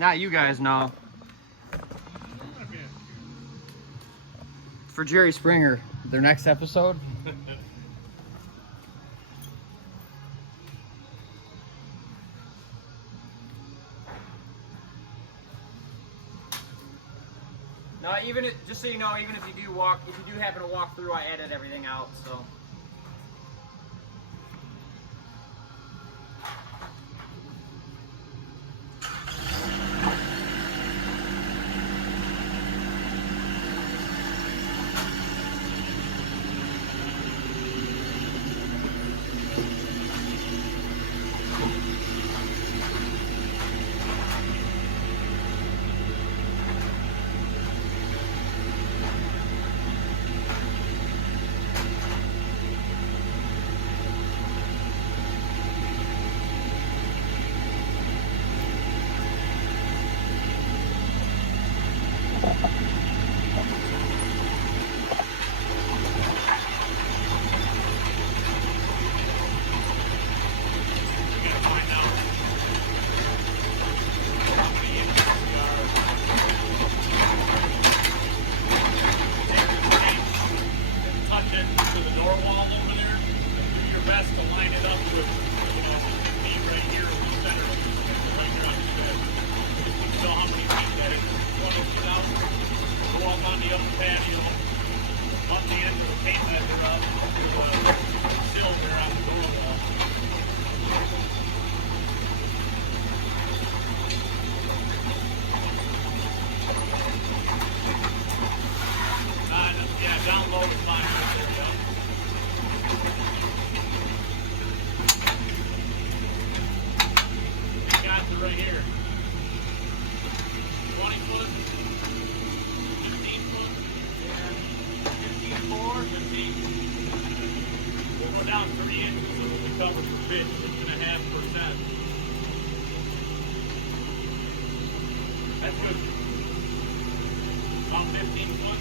Not you guys know. For Jerry Springer, their next episode. No, even if, just so you know, even if you do happen to walk through, I edit everything out, so. Right here. 20 foot, 15 foot, yeah, 15 4, 15. We'll go down 3 inches so that we cover the pitch, 6.5%. That's good. About 15 foot.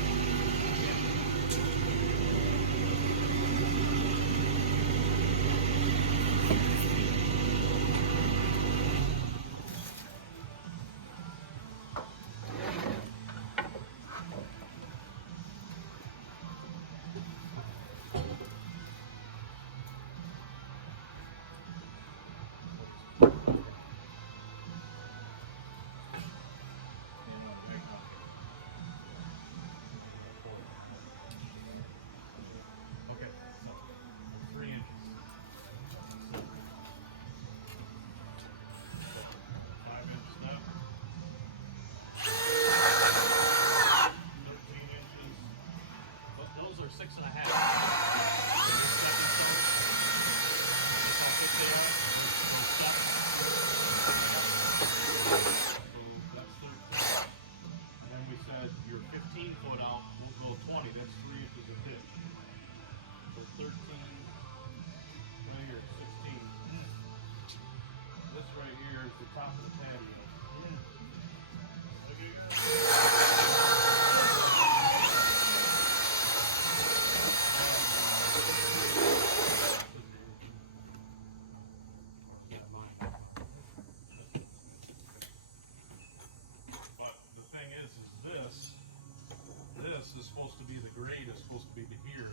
Is supposed to be the grade is supposed to be to here,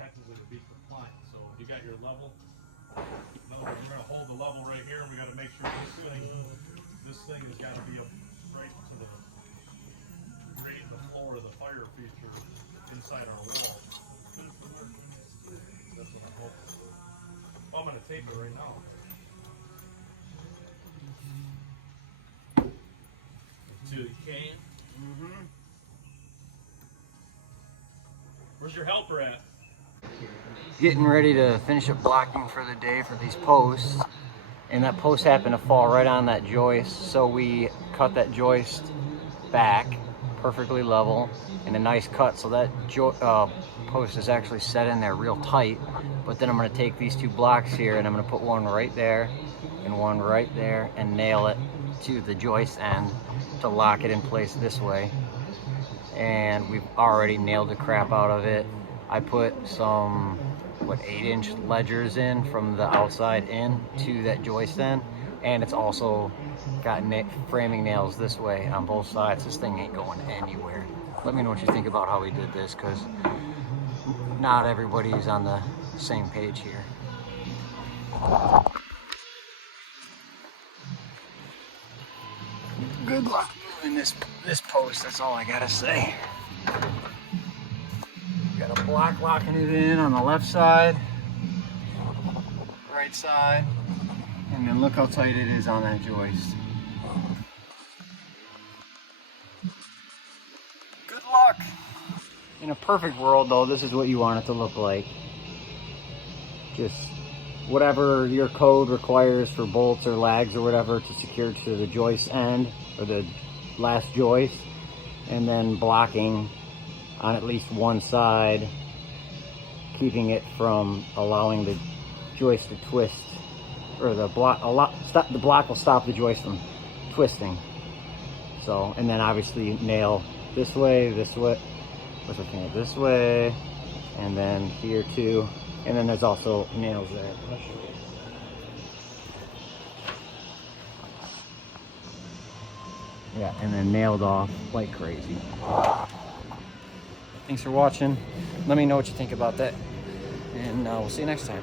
technically to be compliant. So you got your level. In other words, we're going to hold the level right here, and we got to make sure this thing has got to be up right to the grade, the floor of the fire feature inside our wall. That's what I'm hoping. Oh, I'm going to tape it right now. To the can. Mm-hmm. Where's your helper at? Getting ready to finish up blocking for the day for these posts, and that post happened to fall right on that joist, so we cut that joist back perfectly level and a nice cut, so that post is actually set in there real tight. But then I'm going to take these two blocks here and I'm going to put one right there and one right there and nail it to the joist end to lock it in place this way. And we've already nailed the crap out of it. I put some 8-inch ledgers in from the outside in to that joist end, and it's also got framing nails this way on both sides. This thing ain't going anywhere. Let me know what you think about how we did this, because not everybody's on the same page here. Good luck moving this post, that's all I gotta say. Got a block locking it in on the left side, right side, and then look how tight it is on that joist. Good luck! In a perfect world though, this is what you want it to look like. Just whatever your code requires for bolts or lags or whatever to secure to the joist end or the last joist, and then blocking on at least one side, keeping it from allowing the joist to twist, or the block will stop the joist from twisting. So, and then obviously nail this way, this way, and then here too, and then there's also nails there. Yeah, and then nailed off like crazy. Thanks for watching. Let me know what you think about that, and we'll see you next time.